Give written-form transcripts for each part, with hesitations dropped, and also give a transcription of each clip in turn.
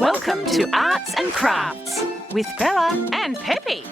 Welcome to Arts and Crafts with Bella and Peppy.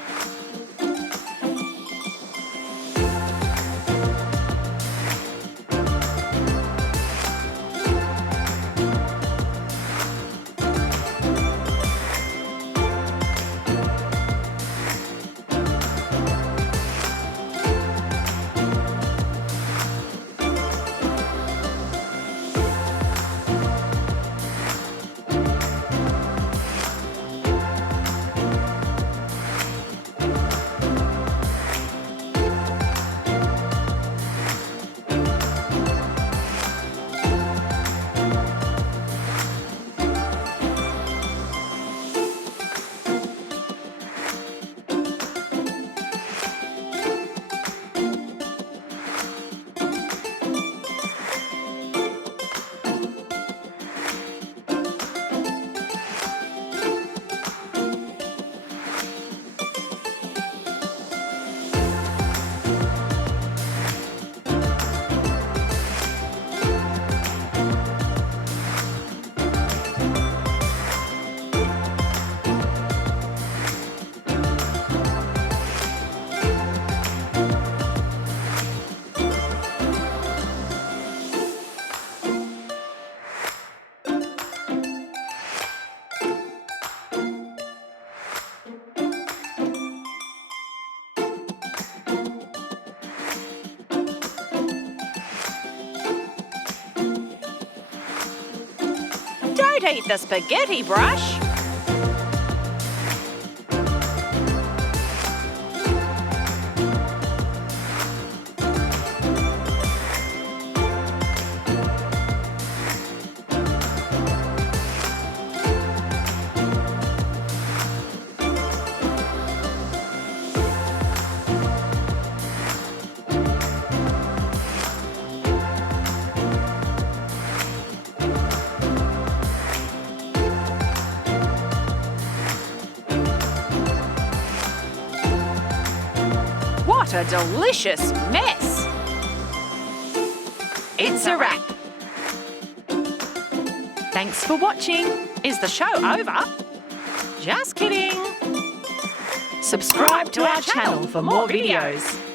Don't eat the spaghetti brush. What a delicious mess! It's a wrap. Thanks for watching. Is the show over? Just kidding. Subscribe to our channel for more videos.